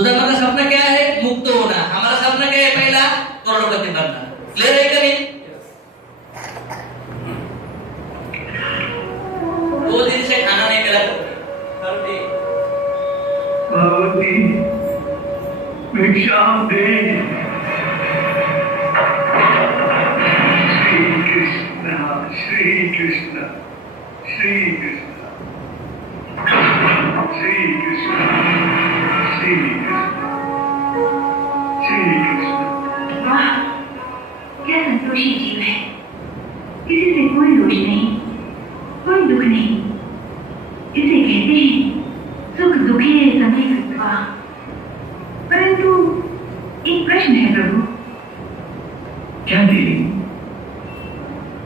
सुदामा का सपना क्या है? मुक्त होना। हमारा सपना क्या है? पहला करोड़पति बनना। क्लियर है कि नहीं? 2 दिन से खाना नहीं मिला भगवती भिक्षा दे। श्री कृष्ण श्री कृष्ण श्री कृष्ण श्री कृष्ण श्री कृष्ण श्री कृष्ण। वाह, क्या संतोषी जीव है। किसी से कोई दोष नहीं, कोई दुख नहीं। इसे कहते हैं सुख दुखे सभी कृत्वा। परंतु एक प्रश्न है प्रभु। क्या देवी?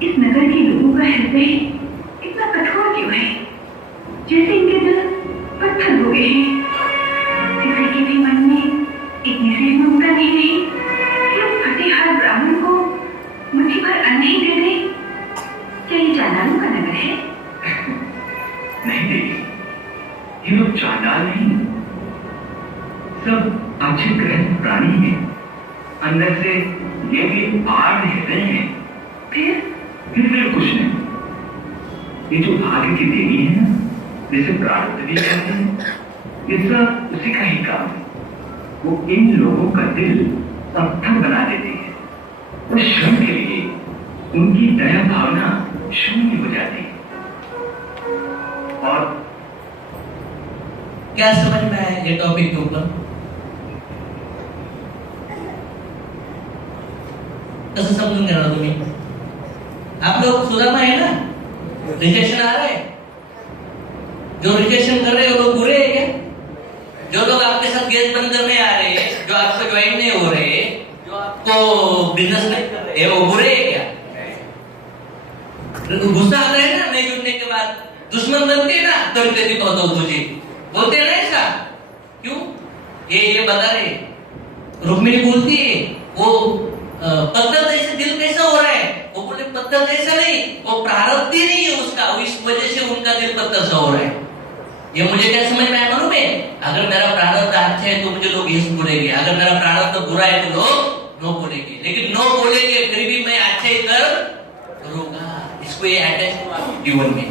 इस नगर के लोगों का हृदय इतना कठोर क्यों है? जैसे इनके दिल पत्थर हो गए हैं। किसी के भी मन में इतनी सी ममता भी नहीं कि उस फटे हाथ ब्राह्मण को मुट्ठी भर अन्न ही दे दे। क्या ये चांडालों का नगर है? नहीं देवी, ये लोग चांडाल नहीं, सब अच्छे ग्रह प्राणी हैं। अंदर से ये भी आर्ट हृदय हैं। फिर कुछ नहीं। ये जो भाग्य की देवी है ना, जिसे प्रारब्ध भी कहते हैं, ये सब उसी का ही काम है। वो इन लोगों का दिल पत्थर बना देती है। उस क्षण के लिए उनकी दया भावना शून्य हो जाती है। और क्या समझ में आया ये टॉपिक के ऊपर? कसं समजून घेणार तुम्ही? आप लोग सुदामा है ना? रिजेक्शन आ रहा है? जो रिजेक्शन कर रहे हैं वो लोग बुरे हैं क्या? जो लोग आपके साथ गेस्ट बनकर नहीं आ रहे, जो आपको ज्वाइन नहीं हो रहे, जो आपको बिजनेस नहीं कर रहे, वो बुरे हैं क्या? गुस्सा आता है ना नहीं जुड़ने के बाद, दुश्मन बनते हैं ना, तड़के भी तो तुझे बोलते हैं ना ऐसा। क्यों? ये बता रहे। रुक्मिणी बोलती है वो पत्थर जैसे दिल कैसा हो रहा है? वो बोले पत्थर जैसा नहीं, वो प्रारब्ध ही नहीं है उसका, इस वजह से उनका दिल पत्थर सा हो रहा है। ये मुझे क्या समझ में आया मालूम है? अगर मेरा प्रारब्ध अच्छा है तो मुझे लोग यस बोलेंगे, अगर मेरा प्रारब्ध बुरा है तो लोग नो बोलेंगे। लेकिन नो बोलेंगे फिर भी मैं अच्छा ही करूंगा। इसको ये अटैच हुआ जीवन में।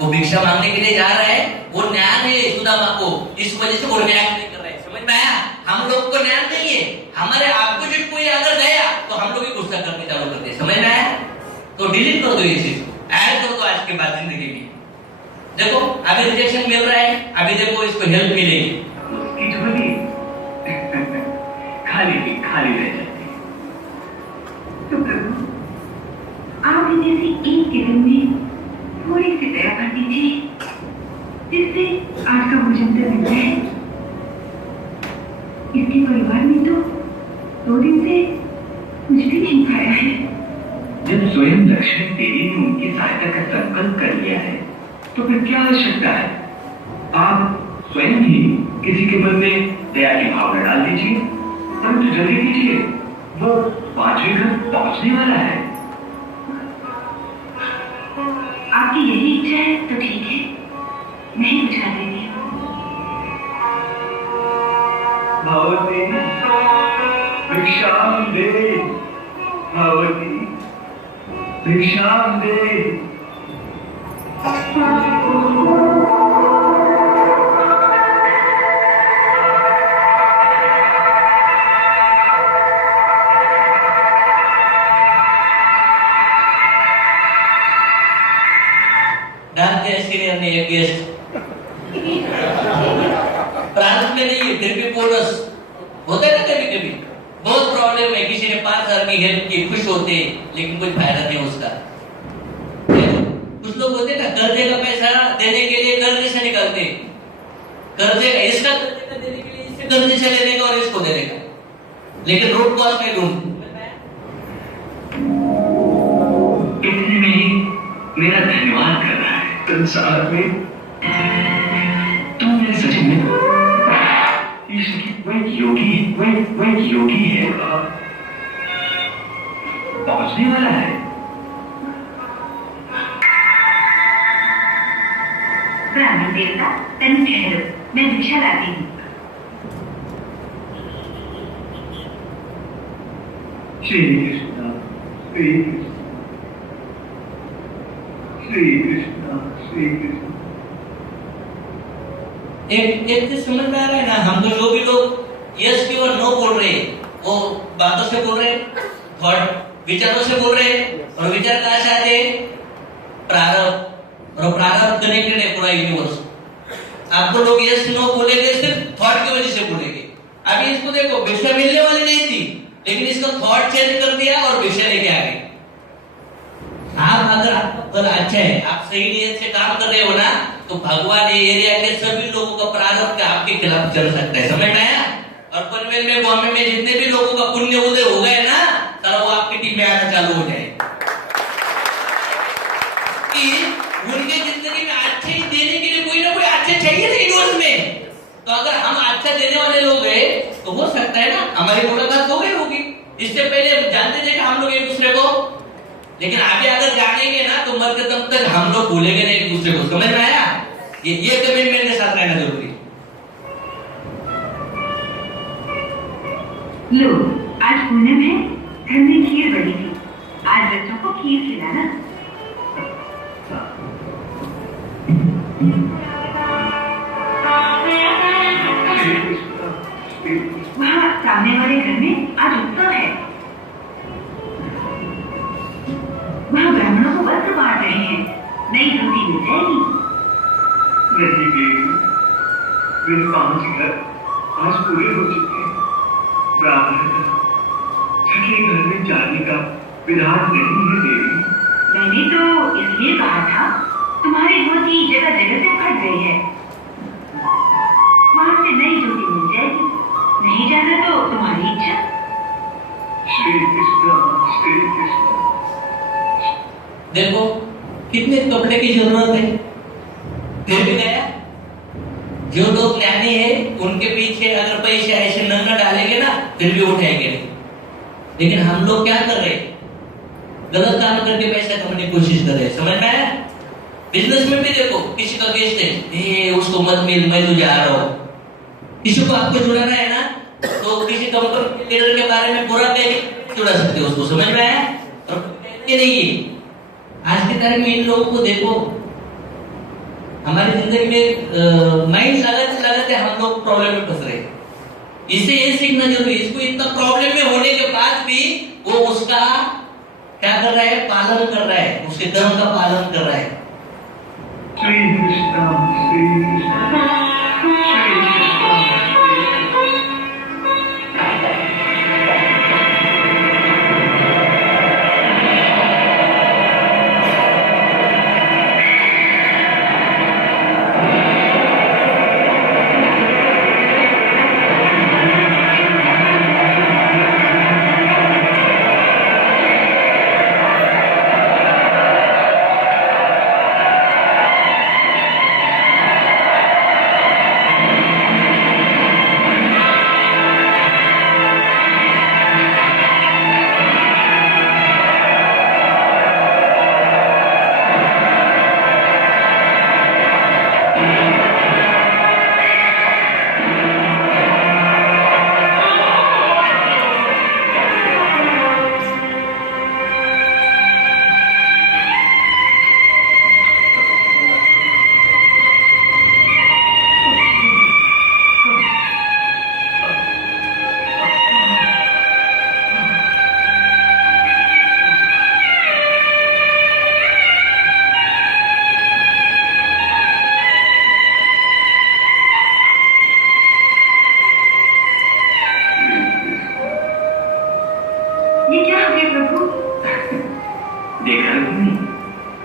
वो भिक्षा मांगने के लिए जा रहा है, वो न्याय है सुदामा को, इस वजह से वो न्याय नहीं कर रहा है। समझ में आया? हम लोग को न्याय नहीं है, हमारे अपोजिट कोई अगर गया तो हम लोग ही गुस्सा करने चालू करते हैं। समझ में आया? तो डिलीट कर दो ये चीज, ऐड कर दो आज के बाद जिंदगी में। देखो अभी रिजेक्शन मिल रहा है, अभी देखो इसको हेल्प मिलेगी। उसकी झोली खाली रह जाती है। तो प्रभु आप इन्हें से एक के दिन में थोड़ी सी दया कर दीजिए, जिससे आज का भोजन तो मिल जाए। इसके परिवार में तो 2 दिन से कुछ भी नहीं खाया है। जब स्वयं लक्ष्मी देवी ने उनकी सहायता का संकल्प कर लिया है तो फिर क्या आवश्यकता है? आप स्वयं ही किसी के मन में दया की भावना डाल दीजिए, परंतु जल्दी कीजिए, वो 5वें घर पहुंचने वाला है। आपकी यही इच्छा है तो ठीक है, नहीं बुझा देंगे। भगवती भिक्षाम दे, भगवती भिक्षाम दे। ने एक गेस्ट प्रारंभ में नहीं है, फिर भी बोनस होता है ना। कभी कभी बहुत प्रॉब्लम है, किसी ने 5,000 की हेल्प की, खुश होते लेकिन कोई फायदा नहीं उसका। कुछ लोग होते ना कर्जे का पैसा देने के लिए कर्जे से निकलते, कर्जे का इसका कर्जे का देने के लिए इससे कर्जे से लेने का और इसको देने का, लेकिन रोड कॉस्ट में ढूंढ इतने में ही मेरा धन्यवाद कर रहा है संसार में। तुम मेरे सचिव में ईश्वर की वह योगी है, पहुंचने वाला है। ब्राह्मण देवता तन ठहरो, मैं भिक्षा लाती हूँ। श्री कृष्ण श्री कृष्ण श्री कृष्ण श्री कृष्ण। एक चीज समझ में आ रहा है ना, हम तो जो भी लोग यस की और नो बोल रहे हैं वो बातों से बोल रहे हैं, थॉट विचारों से बोल रहे हैं, और विचार कहाँ से आते हैं? प्रारब्ध, और प्रारब्ध कनेक्टेड है पूरा यूनिवर्स। आपको लोग यस नो बोलेंगे सिर्फ थॉट की वजह से बोलेंगे। अभी इसको देखो, विषय मिलने वाली नहीं थी, लेकिन इसका थॉट चेंज कर दिया और विषय लेके आ गए। आप अगर आपका फल अच्छा है, आप सही नियत से काम कर रहे हो ना, तो भगवान ये एरिया के सभी लोगों का प्रारब्ध आपके खिलाफ चल सकता है। समझ में आया? और पनवेल में, बॉम्बे में जितने भी लोगों का पुण्य उदय हो गए ना, चलो वो आपकी टीम में आना चालू हो जाए कि उनके जिंदगी में अच्छे ही देने के लिए कोई ना कोई अच्छे चाहिए ना यूनिवर्स में। तो अगर हम अच्छा देने वाले लोग हैं तो हो सकता है ना हमारी मुलाकात हो गई होगी। इससे पहले हम जानते थे कि हम लोग एक दूसरे को, लेकिन आगे अगर जानेंगे ना तो मरते तब तक हम लोग भूलेंगे नहीं एक दूसरे को। समझ में आया? ये कमिटमेंट के साथ रहना जरूरी है। लो, आज पूनम है, घर में खीर बनी थी, आज बच्चों को खीर खिलाना। वहाँ सामने वाले घर में आज उत्सव है, वहाँ ब्राह्मणों को वस्त्र बांट रहे हैं, नई धोती मिल जाएगी। नहीं देवी, मेरे 5 घर आज पूरे हो चुके हैं। ब्राह्मण छठे घर में जाने का विधान नहीं है देवी। मैंने तो इसलिए कहा था, तुम्हारी धोती जगह जगह से फट गई है, वहाँ से नई धोती मिल जाएगी। नहीं जाना तो तुम्हारी इच्छा। श्री कृष्ण श्री कृष्ण। देखो कितने कपड़े की जरूरत है, फिर भी गया। जो लोग ज्ञानी है उनके पीछे अगर पैसे ऐसे नंगा डालेंगे ना, फिर भी उठाएंगे। लेकिन हम लोग क्या कर रहे हैं? गलत काम करके पैसा कमाने की कोशिश कर रहे हैं। समझ में आया? बिजनेस में भी देखो, किसी का गेस्ट है, उसको मत मिल, मैं तुझे आ रहा हूँ। किसी को आपको जुड़ाना है ना, तो किसी कंपनी के लीडर के बारे में बुरा कह जुड़ा सकते हो उसको। समझ में आया? और ये नहीं, आज की तारीख में इन लोगों को देखो, हमारी जिंदगी में माइंड लगाते हम लोग प्रॉब्लम में फंस रहे हैं। इसे ये सीखना जरूरी है। इसको इतना प्रॉब्लम में होने के बाद भी वो उसका क्या कर रहा है? पालन कर रहा है, उसके धर्म का पालन कर रहा है। श्री कृष्ण श्री कृष्ण श्री कृष्ण।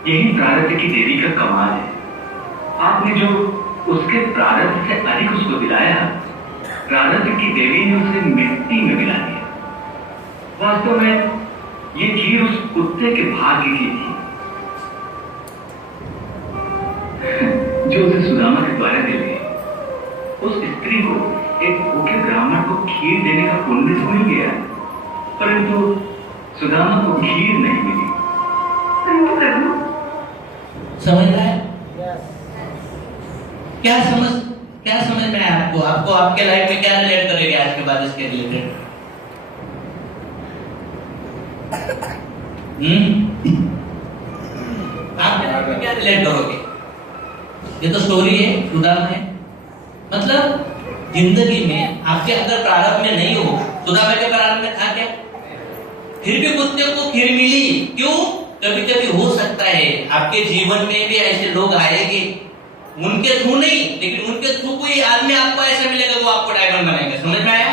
यही प्रारब्ध की देवी का कमाल है। आपने जो उसके प्रारब्ध से अधिक उसको दिलाया, प्रारब्ध की देवी ने उसे मिट्टी में मिला दिया। वास्तव में ये खीर उस कुत्ते के भाग्य की थी जो उसे सुदामा के द्वारा दे गई। उस स्त्री को एक भूखे ब्राह्मण को खीर देने का पुण्य तो मिल गया, परंतु सुदामा को खीर नहीं मिली। समझ रहा है? क्या समझ में आया आपको? आपको आपके लाइफ में क्या रिलेट करेगा आज के बाद इसके रिलेटेड? आप क्या रिलेट करोगे? ये तो स्टोरी है, उदाहरण है। मतलब जिंदगी में आपके अंदर प्रारंभ में नहीं हो, सुदामा के प्रारंभ में था क्या? फिर भी कुत्ते को खीर मिली, क्यों? कभी कभी हो सकता है आपके जीवन में भी ऐसे लोग आएंगे, उनके थ्रू नहीं, लेकिन उनके थ्रू कोई आदमी आपको ऐसा मिलेगा, वो आपको डायमंड बनाएगा। समझ में आया?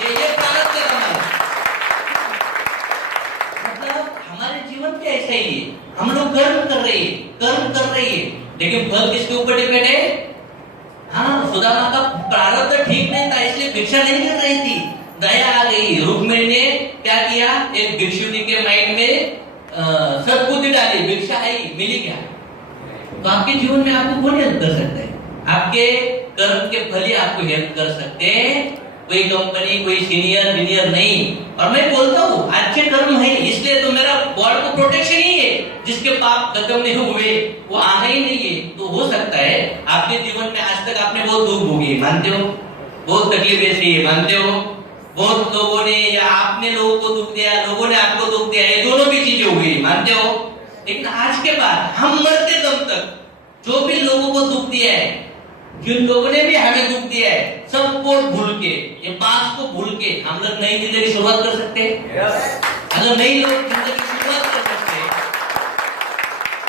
ये प्रारब्ध का कमाल है। मतलब हमारे जीवन के ऐसा ही है, हम लोग कर्म कर रहे हैं, लेकिन फल किसके ऊपर डिपेंड है? हाँ, सुदामा का प्रारब्ध ठीक नहीं था, इसलिए भिक्षा नहीं कर रही थी, दया आ गई। रुक्मिणी ने क्या किया? एक भिक्षुनी के माइंड में सद्बुद्धि डाली, भिक्षा आई, मिली क्या? तो आपके जीवन में आपको कौन हेल्प कर सकता है? आपके कर्म के फल ही आपको हेल्प कर सकते हैं, कोई कंपनी, कोई सीनियर विनियर नहीं। और मैं बोलता हूँ अच्छे कर्म है, इसलिए तो मेरा गॉड को प्रोटेक्शन ही है। जिसके पाप खत्म नहीं हुए वो आना ही नहीं है। तो हो सकता है आपके जीवन में आज तक आपने बहुत दुख भोगी, मानते हो? बहुत तकलीफें सी, मानते हो? बहुत लोगों ने या आपने लोगों को दुख दिया, लोगों ने आपको दुख दिया, ये दोनों भी चीजें हुई, मानते हो? लेकिन आज के बाद हम मरते दम तक जो भी लोगों को दुख दिया है, जिन लोगों ने भी हमें दुख दिया है, सबको भूल के, ये पास को भूल के हम लोग नई जिंदगी की शुरुआत कर सकते हैं। अगर नई लोग जिंदगी की शुरुआत कर सकते हैं,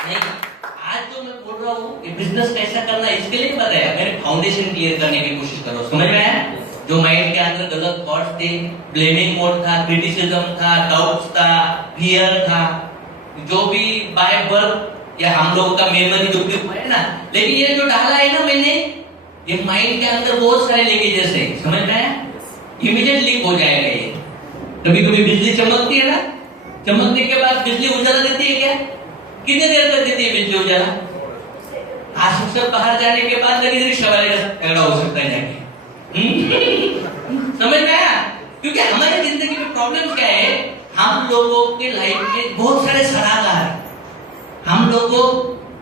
नहीं, आज जो मैं बोल रहा हूँ ये बिजनेस कैसा करना है इसके लिए बताया, मैंने फाउंडेशन क्लियर करने की कोशिश कर रहा हूँ। समझ में आया? जो माइंड के अंदर गलत थॉट्स थे, ब्लेमिंग मोड था, क्रिटिसिज्म था, डाउट्स था, फियर था, जो भी बाय बर्थ या हम लोगों का मेमोरी जो भी है ना, लेकिन ये जो डाला है ना मैंने, ये माइंड के अंदर बहुत सारे लीकेजेस है। समझ में आया? इमीडिएट लीक हो जाएगा ये। कभी कभी बिजली चमकती है ना, चमकने के बाद बिजली उजाला देती है क्या? कितने देर तक देती है बिजली उजाला? आशिक से बाहर जाने के बाद लगी रिक्शा वाले का झगड़ा हो सकता है जाके। समझ में आया? क्योंकि हमारी जिंदगी में प्रॉब्लम क्या है, हम लोगों के लाइफ में बहुत सारे सलाहकार हैं। हम लोगों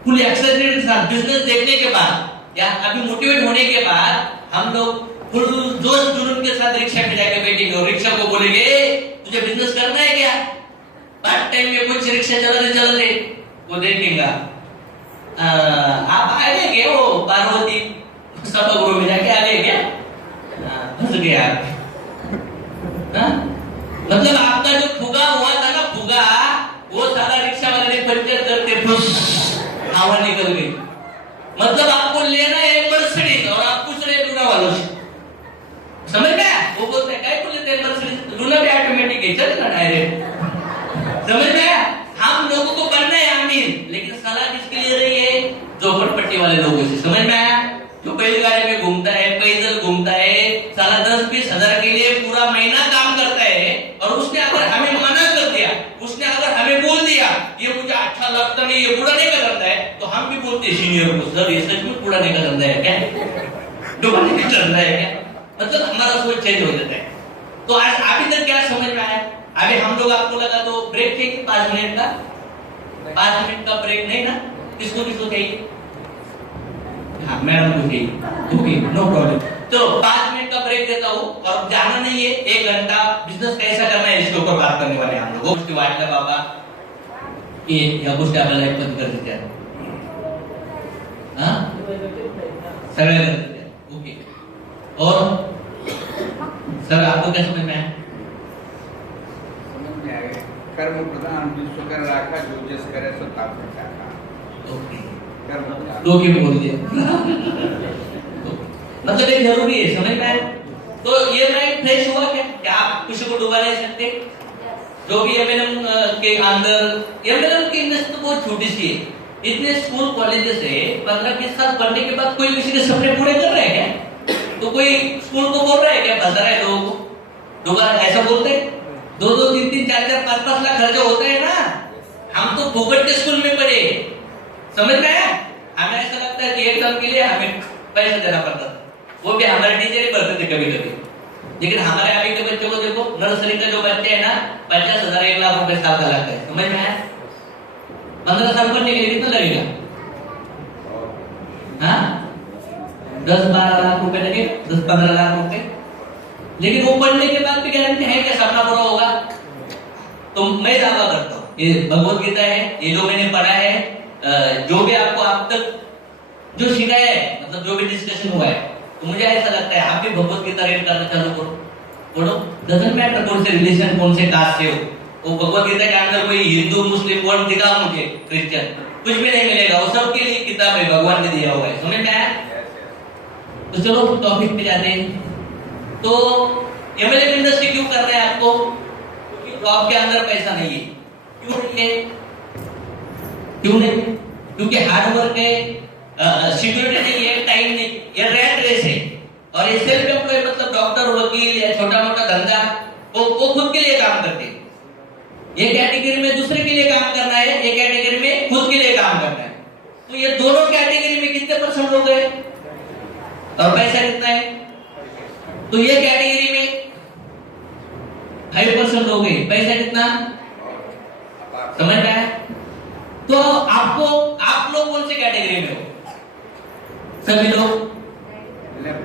फुल एक्साइटेड के साथ बिजनेस देखने के बाद या अभी मोटिवेट होने के बाद हम लोग फुल जोश जुनून के साथ रिक्शा में जाके बैठेंगे और रिक्शा को बोलेंगे तुझे बिजनेस करना है क्या? पार्ट टाइम में कुछ रिक्शा चलाते वो देखेगा आप आ गए क्या? वो पार्वती सभागृह में जाके आ गए क्या? फंस गए आप। मतलब आपका जो फुगा हुआ था ना, फुगा, वो सारा रिक्शा वाले ने पंचर करके हवा निकल गई। मतलब आपको लेना है मर्सिडीज और आप पूछ रहे लूना वालों से। समझ में आया? वो बोलते हैं काय को लेते हैं मर्सिडीज, लूना भी ऑटोमेटिक है, चलेगा डायरेक्ट। समझ में आया? हम लोगों को करना है अमीर, लेकिन सलाह किसके लिए रही है? झोपड़पट्टी वाले लोगों से। समझ में आया? जो बैलगाड़ी में घूमता है, पैदल घूमता है, साला 10-20 हजार के लिए पूरा महीना काम करता है, और उसने अगर हमें मना कर दिया, उसने अगर हमें बोल दिया ये मुझे अच्छा लगता नहीं, ये पूरा नहीं कर सकता है, तो हम भी बोलते हैं सीनियर को, सर ये सच में पूरा नहीं कर सकता है क्या? डूबा नहीं कर सकता है क्या? मतलब हमारा सोच चेंज हो जाता है। तो आज अभी तक क्या समझ में आया? अभी हम लोग आपको लगा तो ब्रेक चाहिए 5 मिनट का, 5 मिनट का ब्रेक नहीं ना? किसको किसको चाहिए? हाँ, मैडम को चाहिए, ओके, नो प्रॉब्लम। चलो 5 मिनट का ब्रेक देता हूँ, और जाना नहीं है, 1 घंटा बिजनेस कैसा करना है इसके ऊपर बात करने वाले हैं हम लोग। गोष्टी वाटल्या बाबा ये या गोष्टी आपल्याला लाईफ मध्ये गरजेच्या आहेत, हाँ सगळ्या गरजेच्या आहेत, ओके। और सर आपको क्या समझ में आया? समझ में आ गया। कर्म प्रधान विश्व कर राखा, जो जिस करे सो ताप में चाखा। ओके, कर्म प्रधान लोग ये बोल दिए। मतलब ये जरूरी है, समझ में आया? तो ये माइंड फ्रेश हुआ क्या आप किसी को डुबा नहीं सकते? जो भी एमएलएम के अंदर, एमएलएम की इंडस्ट्री तो बहुत छोटी सी है, इतने स्कूल कॉलेजेस है, 15-20 साल पढ़ने के बाद कोई किसी के सपने पूरे कर रहे हैं क्या? तो कोई स्कूल को बोल रहा है क्या फंसा रहा है लोगों को? दोबारा ऐसा बोलते हैं? 2-2, 3-3, 4-4, 5-5 लाख खर्चा होता है ना। हम तो फोकट के स्कूल में पढ़े, समझ में आया? हमें ऐसा लगता है कि एग्जाम के लिए हमें पैसा देना पड़ता था, वो भी हमारे टीचर ही भरते थे कभी कभी। लेकिन हमारे अभी के बच्चों को देखो, नर्सरी का जो बच्चे है ना, 50,000 1 लाख रुपए साल का लगता है। समझ में आया? 15 साल पढ़ने के लिए कितना लगेगा? हाँ, 10-12 लाख रुपए लगे, 10-15 लाख रुपए। लेकिन वो पढ़ने के बाद भी गारंटी है क्या सपना पूरा होगा? तो मैं दावा करता हूँ ये भगवत गीता है, ये जो मैंने पढ़ा है, जो भी आपको अब तक जो सिखाया है, मतलब जो भी डिस्कशन हुआ है, तो मुझे ऐसा लगता है आप भी भगवत गीता रीड करना चालू करो, पढ़ो। डजंट मैटर कौन से रिलीजन, कौन से कास्ट से हो, वो भगवत गीता के अंदर कोई हिंदू मुस्लिम वर्ड दिखाओ मुझे, क्रिश्चियन, कुछ भी नहीं मिलेगा, वो सबके लिए किताब है, भगवान ने दिया हुआ है, समझ में आया? तो चलो टॉपिक पे जाते हैं। तो एमएलएम इंडस्ट्री क्यों कर रहे हैं आपको? क्योंकि जॉब के अंदर पैसा नहीं है। क्यों नहीं है? क्यों नहीं? क्योंकि हार्ड वर्क है, सिक्योरिटी नहीं है, टाइम नहीं, ये रैट रेस है। और ये सेल्फ एम्प्लॉय मतलब डॉक्टर, वकील या छोटा मोटा धंधा, वो खुद के लिए काम करते हैं। ये कैटेगरी में दूसरे के लिए काम करना है, ये कैटेगरी में खुद के लिए काम करना है। तो ये दोनों कैटेगरी में कितने % लोग हैं और पैसा कितना है? तो ये कैटेगरी में 5% लोग हैं, पैसा कितना? समझ में आया? तो आप लोग कौन से कैटेगरी में हो? सभी लोग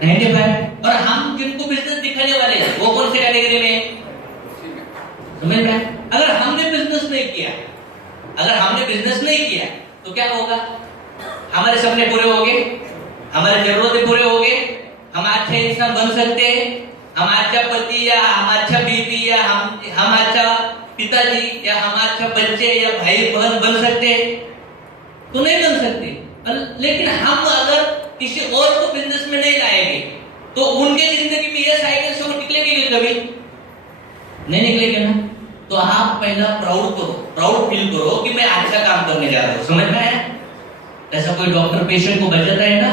95। और हम जिनको बिजनेस दिखाने वाले हैं वो कौन से कैटेगरी में? समझ में आया? अगर हमने बिजनेस नहीं किया तो क्या होगा? हमारे सपने पूरे होंगे, हमारी जरूरतें पूरे होंगे, हम अच्छे इंसान बन सकते हैं, हम अच्छा पति या हम अच्छा बीवी या हम अच्छा पिताजी या हम अच्छा बच्चे या भाई बहन बन सकते हैं? तो नहीं बन सकते। लेकिन हम अगर किसी और को बिजनेस में नहीं लाएंगे तो उनके जिंदगी में ये साइकिल से निकलेगी कभी नहीं निकलेगी ना। तो आप पहला प्राउड फील करो कि मैं अच्छा काम करने जा रहा हूं, समझ में आया? ऐसा कोई डॉक्टर पेशेंट को बचाता है ना,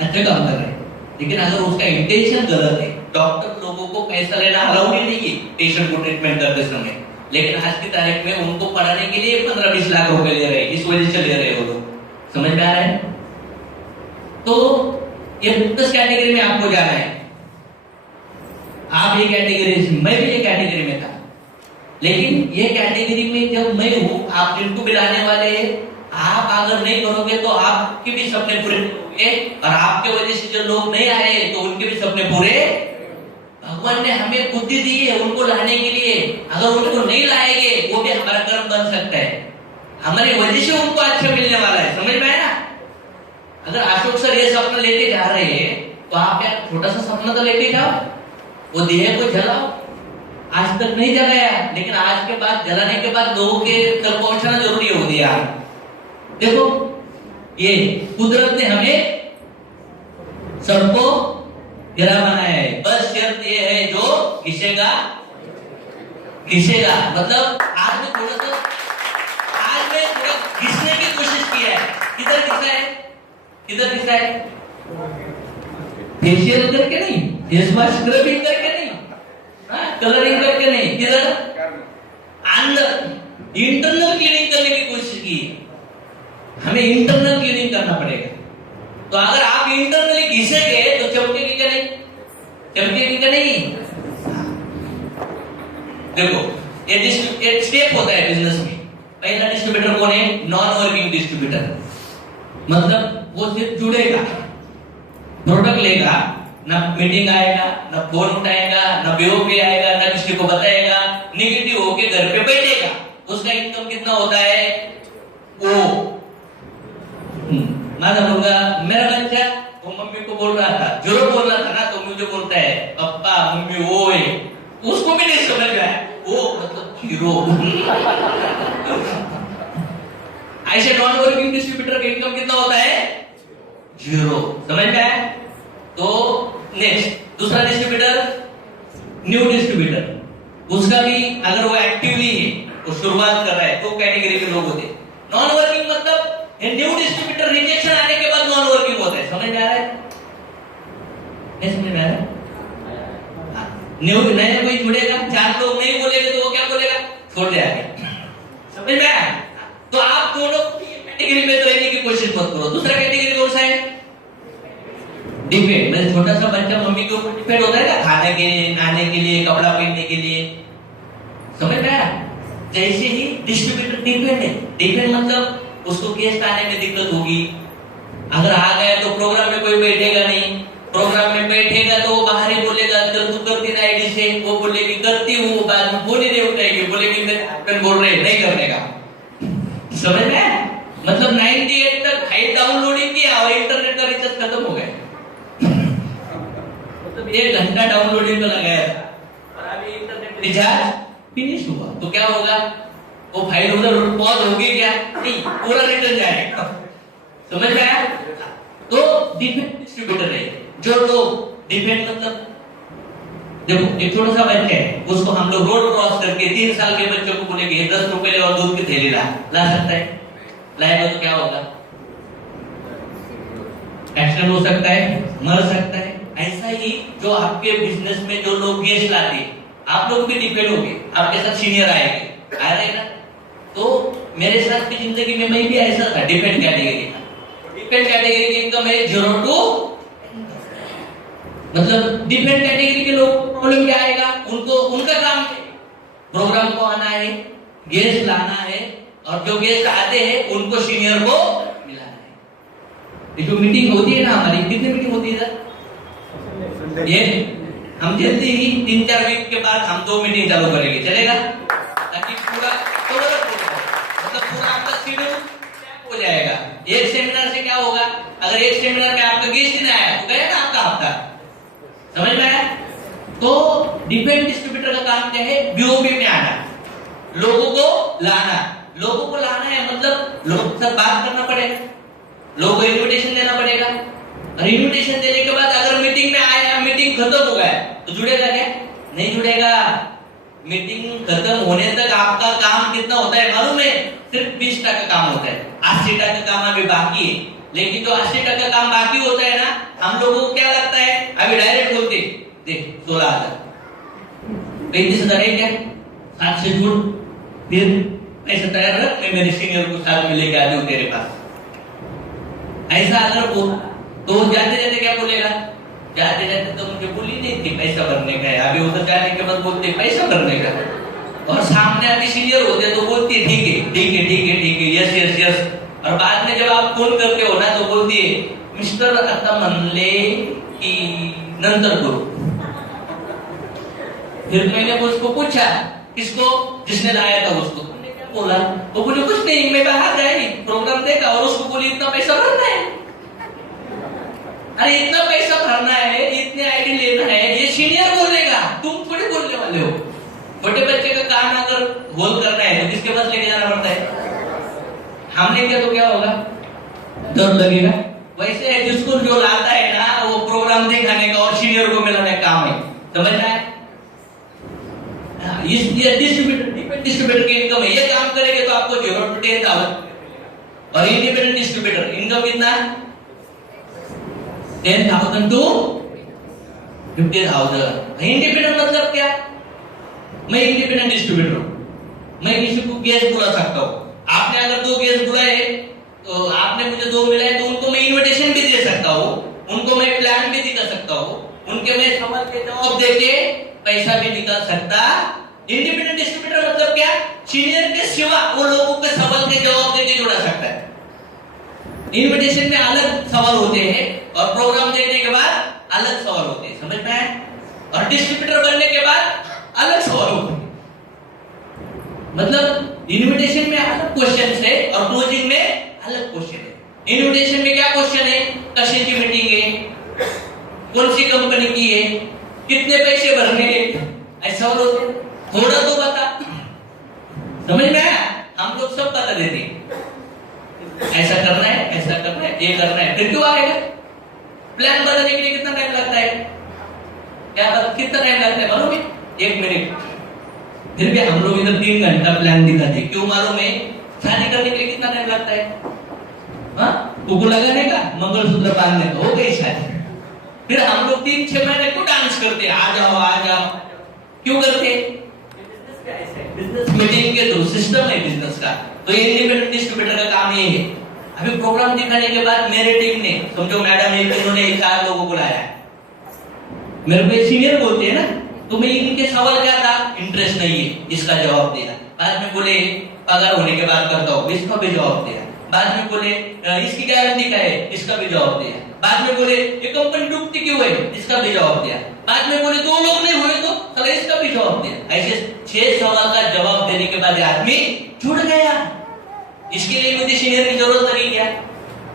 अच्छा काम कर रहे हैं, लेकिन अगर उसका इंटेंशन गलत है, डॉक्टर लोगों को पैसा लेना अलाउड ही नहीं है पेशेंट को ट्रीटमेंट करते समय, लेकिन आज की तारीख में उनको पढ़ाने के लिए 15-20 लाख रुपए ले रहे हैं, इस वजह से ले रहे हैं वो लोग, समझ में आ रहा है? तो ये फिटनेस कैटेगरी में आपको जाना है। आप ये कैटेगरी, मैं भी ये कैटेगरी में था, लेकिन ये कैटेगरी में जब मैं हूं, आप जिनको बिलाने वाले हैं, आप अगर नहीं करोगे तो आपके भी सपने पूरे होंगे, और आपके वजह से जो लोग नहीं आए तो उनके भी सपने पूरे। भगवान ने हमें बुद्धि दी है उनको लाने के लिए, अगर उनको नहीं लाएंगे वो भी हमारा कर्म बन सकता है, हमारी वजह से उनको अच्छा मिलने वाला है, समझ में आया ना? अगर अशोक सर ये सपना लेके जा रहे हैं तो आप यार छोटा सा सपना तो लेके जाओ, वो दिए को जलाओ। आज तक नहीं जलाया, लेकिन आज के बाद जलाने के बाद लोगों के तक पहुंचना जरूरी हो गया। देखो ये कुदरत ने हमें सबको गिरा बनाया है, बस शर्त ये है जो घिसेगा मतलब आज में थोड़ा घिसने की कोशिश किया है। किधर घिसा है? फेशियल करके नहीं, फेस वॉश स्क्रबिंग करके नहीं, कलरिंग करके नहीं, किधर? अंदर इंटरनल क्लीनिंग करने की कोशिश की। हमें इंटरनल क्लीनिंग करना पड़ेगा। तो अगर आप इंटरनली घिसेंगे तो चमकेगी क्या नहीं? चमकेगी क्या नहीं? देखो ये स्टेप होता है बिजनेस में। पहला डिस्ट्रीब्यूटर कौन है? नॉन वर्किंग डिस्ट्रीब्यूटर, मतलब वो सिर्फ जुड़ेगा, प्रोडक्ट लेगा, ना मीटिंग आएगा, ना फोन उठाएगा, ना बीओ पे आएगा, ना किसी को बताएगा, निगेटिव होके घर पे बैठेगा। उसका इनकम कितना होता है? वो माझा मुलगा, मेरा बच्चा वो मम्मी को बोल रहा था, जरूर बोल रहा था ना, तो मुझे बोलता है पप्पा मम्मी ओए, उसको भी नहीं समझ आया वो मतलब हीरो। ऐसे नॉन वर्किंग डिस्ट्रीब्यूटर का इनकम कितना होता है? 0, समझ में आया? तो नेक्स्ट दूसरा डिस्ट्रीब्यूटर न्यू डिस्ट्रीब्यूटर, उसका भी अगर वो एक्टिवली है, वो शुरुआत कर रहा है, तो कैटेगरी के लोग होते हैं। नॉन वर्किंग मतलब न्यू डिस्ट्रीब्यूटर रिजेक्शन आने के बाद नॉन वर्किंग होता है, समझ में आ रहा है? नहीं समझ में आ रहा है? न्यू नया कोई जुड़ेगा, 4 लोग नहीं बोलेंगे तो वो क्या बोलेगा? छोड़ दे आगे, समझ में आया? तो आप दोनों कैटेगरी में रहने की कोशिश मत करो। दूसरा कैटेगरी कौन सा है? डिपेंड, मतलब छोटा सा बच्चा मम्मी के ऊपर डिपेंड होता है ना, खाने के लिए, नहाने के लिए, कपड़ा पहनने के लिए, समझ में आया? जैसे ही डिस्ट्रीब्यूटर डिपेंड है, डिपेंड मतलब उसको गेस्ट आने में दिक्कत होगी, अगर आ गया तो प्रोग्राम में कोई बैठेगा नहीं, प्रोग्राम में बैठेगा तो वो बाहर ही बोलेगा जब तू करती ना आईडी से, वो बोलेगी करती हूँ, बाद में फोन ही नहीं उठाएगी, बोलेगी मेरे बोल रहे नहीं करने का। समझ में आया? मतलब 98 तक फाइल डाउनलोडिंग किया और इंटरनेट का रिचार्ज खत्म हो गया। मतलब 1 घंटा डाउनलोडिंग में लगाया था और अभी इंटरनेट रिचार्ज फिनिश हुआ तो क्या होगा? वो फाइल उधर पॉज होगी क्या? नहीं, पूरा रिटर्न जाएगा। समझ में आया? तो डिफेक्ट डिस्ट्रीब्यूटर है जो लोग डिफेक्ट मतलब देखो एक छोटा सा बच्चा है, उसको हम लोग रोड क्रॉस करके 3 साल के बच्चों को बोलेंगे 10 रुपए ले और दूध की थैली ला सकता है? लाएगा तो क्या होगा? एक्सीडेंट हो सकता है, मर सकता है। ऐसा ही जो आपके बिजनेस में जो लोग गेस्ट लाते हैं, आप लोग भी डिपेंड होंगे, आपके साथ सीनियर आएंगे, आ रहे ना? तो मेरे साथ की जिंदगी में मैं भी ऐसा था, डिपेंड कैटेगरी का। डिपेंड कैटेगरी की इनकम है 0 to मतलब डिफरेंट कैटेगरी के लोग प्रॉब्लम क्या आएगा? उनको उनका काम है प्रोग्राम को आना है, गेस्ट लाना है और जो गेस्ट आते हैं उनको सीनियर को मिलाना है। ये जो मीटिंग होती है ना हमारी, कितनी मीटिंग होती है सर? ये हम जल्दी ही 3-4 वीक के बाद हम 2 मीटिंग चालू करेंगे, चलेगा? ताकि पूरा मतलब पूरा आपका शेड्यूल हो जाएगा। एक सेमिनार से क्या होगा? अगर एक सेमिनार में आपका गेस्ट नहीं आया तो गया ना आपका हफ्ता। समझ में आया? तो डिफेंस डिस्ट्रीब्यूटर का काम क्या है? बीओबी में आना, लोगों को लाना। लोगों को लाना है मतलब लोगों के साथ बात करना पड़ेगा, लोगों को इन्विटेशन देना पड़ेगा और इन्विटेशन देने के बाद अगर मीटिंग में आया, मीटिंग खत्म हो गया तो जुड़ेगा क्या? नहीं जुड़ेगा। मीटिंग खत्म होने तक आपका काम कितना होता है मालूम है? सिर्फ 20% काम होता है, 80% काम अभी बाकी है। लेकिन जो 80% काम बाकी होता है ना, हम लोगों को क्या लगता है? अभी डायरेक्ट बोलते देख 16,000 35,000 है क्या? 7 से जुड़, फिर पैसा तैयार रख, मैं मेरे सीनियर को साथ में लेके आती हूँ तेरे पास। ऐसा अगर वो तो जाते जाते क्या बोलेगा? जाते जाते तो मुझे बोली नहीं थी पैसा भरने का है, अभी उधर जाने के बाद बोलते पैसा भरने का। और सामने आके सीनियर होते तो बोलती ठीक है ठीक है ठीक है ठीक है, यस यस यस। और बाद में जब आप फोन करते हो ना तो बोलती है मिस्टर आता म्हणले की नंतर करो। फिर मैंने उसको पूछा, किसको? जिसने लाया था उसको, तुमने क्या बोला? वो बोले कुछ नहीं, मैं बाहर गई, प्रोग्राम देखा और उसको बोली इतना पैसा भरना है। अरे इतना पैसा भरना है, इतने आईडी लेना है, ये सीनियर बोलेगा, तुम थोड़ी बोलने वाले हो। छोटे बच्चे का काम अगर होल्ड करना है तो किसके पास लेके जाना पड़ता है? हमने क्या तो क्या होगा? डर लगेगा। वैसे जिसको जो लाता है ना वो प्रोग्राम दिखाने का और सीनियर को मिलाने का काम है। समझ रहा है? ये डिस्ट्रीब्यूटर की इनकम है। ये काम करेंगे तो आपको 0 to 10,000 और इंडिपेंडेंट डिस्ट्रीब्यूटर इनकम कितना? 10,000 to 50,000। इंडिपेंडेंट मतलब क्या? मैं इंडिपेंडेंट डिस्ट्रीब्यूटर हूं, मैं किसी को गेस्ट बुला सकता हूं। आपने अगर 2 गेस्ट बुलाए तो आपने मुझे 2 मिलाए तो उनको मैं इनविटेशन भी दे सकता हूं, उनको मैं प्लान भी दिखा सकता हूं, उनके मैं सवाल के जवाब देके पैसा भी निकाल सकता। इंडिपेंडेंट डिस्ट्रीब्यूटर मतलब क्या? सीनियर के सिवा वो लोगों के सवाल के जवाब देके जुड़ा सकता है। इनविटेशन में अलग सवाल होते हैं और प्रोग्राम देखने के बाद अलग सवाल होते हैं। समझ में आया? और डिस्ट्रीब्यूटर बनने के बाद अलग सवाल होते हैं। मतलब इनविटेशन में अलग क्वेश्चन है और क्लोजिंग में अलग क्वेश्चन है। इनविटेशन में क्या क्वेश्चन है? कशाची मीटिंग है, कौन सी कंपनी की है, कितने पैसे भरने हैं, ऐसा होता है। थोड़ा तो बता। समझ में आया? हम लोग सब बता देते हैं, ऐसा करना है, ऐसा करना है, ये करना है। फिर क्यों आएगा? प्लान बनाने के लिए कितना टाइम लगता है? क्या कितना टाइम लगता है मालूम है? 1 मिनट। फिर भी हम लोग इधर 3 घंटा प्लान दिखाते। क्यों मालूम है? शादी करने के लिए कितना टाइम लगता है? कुकू लगाने का, मंगलसूत्र बांधने का, हो गई शादी। फिर हम लोग 3-6 महीने क्यों डांस करते? आ जाओ आ जाओ, क्यों करते? बिजनेस मीटिंग के थ्रू सिस्टम है बिजनेस का। तो ये इंडिपेंडेंट डिस्ट्रीब्यूटर का काम ये है। अभी प्रोग्राम दिखाने के बाद मेरे टीम ने, समझो मैडम इन्होंने 4 लोगों को लाया, मेरे को सीनियर बोलते हैं ना, तो मैं इनके सवाल क्या था? इंटरेस्ट नहीं है, इसका जवाब देना। बाद में बोले पगार होने के बाद करता हूँ, इसका भी जवाब दिया। बाद में बोले इसकी गारंटी क्या है, इसका भी जवाब दिया। बाद में बोले ये कंपनी डूबती क्यों है, इसका भी जवाब दिया। बाद में बोले 2 लोग नहीं हुए तो साला इसका भी जवाब दिया। ऐसे 6 सवाल का जवाब देने के बाद आदमी जुड़ गया। इसके लिए मुझे सीनियर की जरूरत नहीं क्या।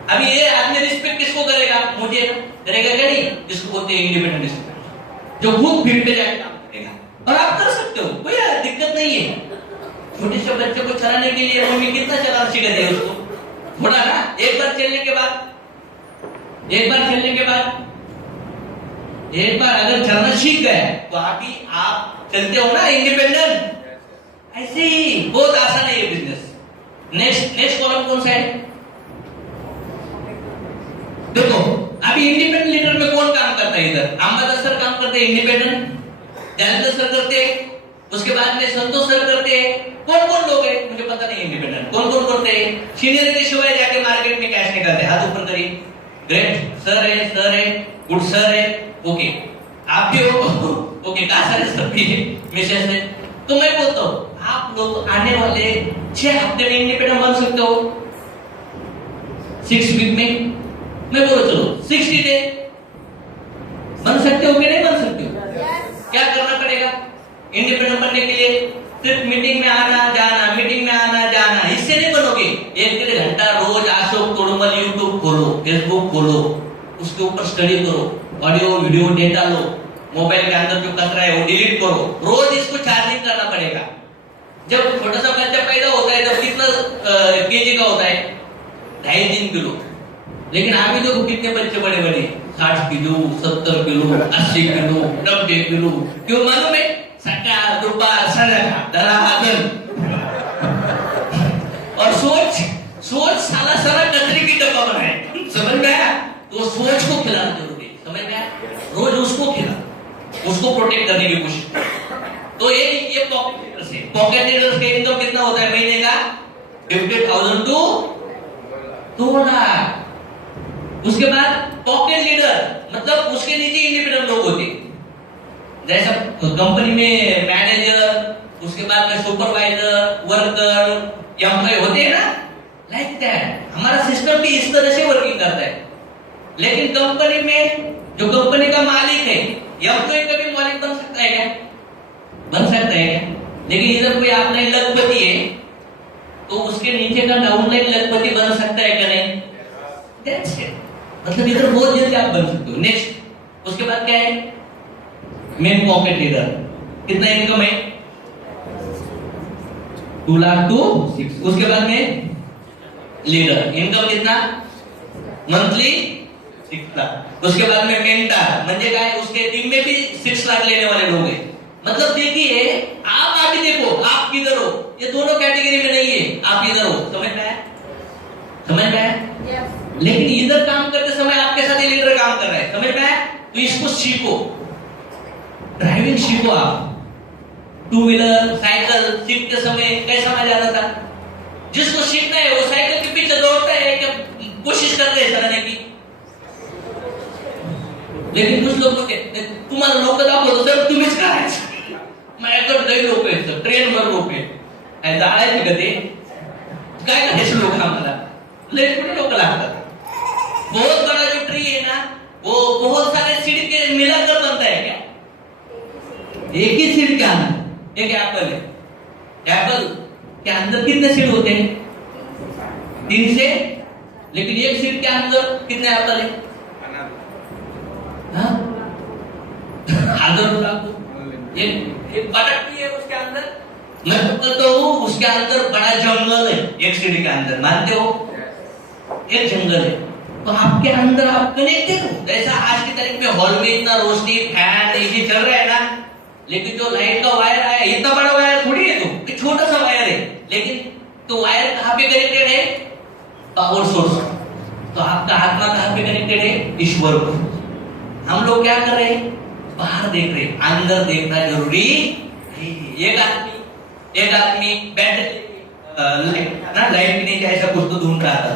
अभी ये आदमी रिस्पेक्ट किसको करेगा, मुझे करेगा क्या नहीं, जिसको बोलते हैं इंडिपेंडेंट रिस्पेक्ट, जो खुद फील्ड पे जाके काम करेगा। और आप कर सकते हो, कोई दिक्कत नहीं है। छोटे से बच्चे को चलाने के लिए मम्मी कितना चलाना सिखा दे उसको, थोड़ा ना, एक बार चलने के बाद एक बार अगर चलना सीख गए तो अभी आप चलते हो ना इंडिपेंडेंट। ऐसे ही बहुत आसान है ये बिजनेस। नेक्स्ट कॉलम कौन सा है, देखो अभी इंडिपेंडेंट लीडर में कौन काम करता है। इधर अंबादास सर काम करते हैं इंडिपेंडेंट, दयानंद सर करते हैं, उसके बाद में संतोष सर करते हैं। कौन कौन लोग हैं मुझे पता नहीं, इंडिपेंडेंट कौन कौन करते हैं। सीनियर के शिवाय जाके मार्केट में कैश निकालते हैं, हाथ ऊपर करिए। ग्रेट सर है गुड सर है, ओके आप भी हो, ओके कहा सर सब भी है, मिसेस है। तो मैं बोलता हूँ आप लोग आने वाले 6 हफ्ते में इंडिपेंडेंट बन सकते हो, 6 वीक में। मैं बोलो चलो 60 डे बन सकते हो कि नहीं बन सकते हो। क्या करना पड़ेगा इंडिपेंडेंट बनने के लिए, सिर्फ मीटिंग में आना जाना, मीटिंग में आना जाना, इससे नहीं बनोगे। 1-1.5 घंटा रोज अशोक तोड़मल यूट्यूब खोलो, फेसबुक खोलो, उसके ऊपर स्टडी करो, ऑडियो वीडियो डेटा लो, मोबाइल के अंदर जो कचरा है वो डिलीट करो। रोज इसको चार्जिंग करना पड़ेगा। जब छोटा सा बच्चा पैदा होता है तब कितना केजी का होता है, 2.5-3 किलो। लेकिन अभी देखो कितने बच्चे बड़े बड़े, 60 किलो, 70 किलो, 80 किलो, 90 किलो। क्यों मालूम है, सटा दुपार सड़क दरादन। और सोच साला कचरे की डब्बा बनाए, समझ में आया। तो सोच को खिलाना जरूरी है, समझ में आया। रोज उसको खिला, उसको प्रोटेक्ट करने की कोशिश करो। तो ये पॉकेट लीडर्स का इनकम कितना होता है महीने का, 50,000 to 2 लाख। उसके बाद पॉकेट लीडर मतलब उसके नीचे इंडिपेंडेंट लोग होते, जैसा कंपनी में मैनेजर, उसके बाद में सुपरवाइजर, वर्कर, एम्प्लॉय होते हैं ना, लाइक दैट। हमारा सिस्टम भी इस तरह से वर्किंग करता है। लेकिन कंपनी में जो कंपनी का मालिक है, एम्प्लॉय का भी मालिक बन सकता है क्या, बन सकता है क्या। लेकिन इधर कोई ऑनलाइन लखपति है तो उसके नीचे का डाउनलाइन लखपति बन सकता है क्या, नहीं। That's it. मतलब इधर बहुत जल्दी आप बन सकते हो। नेक्स्ट उसके बाद क्या है, मेन पॉकेट लीडर। कितना इनकम है, 2 लाख to 6। उसके बाद में लीडर इनकम कितना, मंथली 6 लाख। उसके बाद में मेंटर म्हणजे काय, उसके टीम में भी 6 लाख लेने वाले लोग हैं। मतलब देखिए आप आगे देखो, आप किधर हो, ये दोनों कैटेगरी में नहीं है, आप इधर हो। समझ में आया, समझ में आया। लेकिन इधर काम करते समय आपके साथ ये लीडर काम कर रहा है, समझ में आया। तो इसको सीखो, ड्राइविंग सीखो आप। 2 व्हीलर साइकिल सीखते समय कैसा मजा आता था। जिसको सीखना है वो साइकिल के पीछे दौड़ता है, क्या कोशिश करते हैं चलाने की। लेकिन कुछ लोग तुम्हाला लोक दाखवतो सर तुम्हीच करायचं, माझ्याकडे लई लोक आहेत सर, ट्रेनवर लोक आहेत, जाळायचे का ते, काय करायचे लोक आम्हाला, लई कुठे लोक लागतात। बहुत बड़ा जो ट्री है ना, वो बहुत सारे सीड के मिलाकर बनता है क्या, एक ही सीड के अंदर। एक एप्पल है, एप्पल के अंदर कितने सीड होते हैं, 3 से। लेकिन एक सीड के अंदर कितने एप्पल है, 1000 लाख। एक बड़ा ट्री है उसके अंदर, मैं कहता हूँ उसके अंदर बड़ा जंगल है, एक सीडी के अंदर, मानते हो, एक जंगल है। तो आपके अंदर आप कनेक्टेड हो। जैसा आज की तारीख में हॉल में इतना रोशनी, फैन, एसी चल रहा है ना, लेकिन जो लाइट का वायर आया, इतना बड़ा वायर थोड़ी है, तो छोटा सा वायर है। लेकिन तो वायर कहाँ पे कनेक्टेड है, पावर सोर्स। तो आपका आत्मा कहाँ पे कनेक्टेड है, ईश्वर को। हम लोग क्या कर रहे हैं, बाहर देख रहे, अंदर देखना जरूरी है। एक आदमी बैठ ना लाइट के नीचे ऐसा कुछ तो ढूंढ रहा था।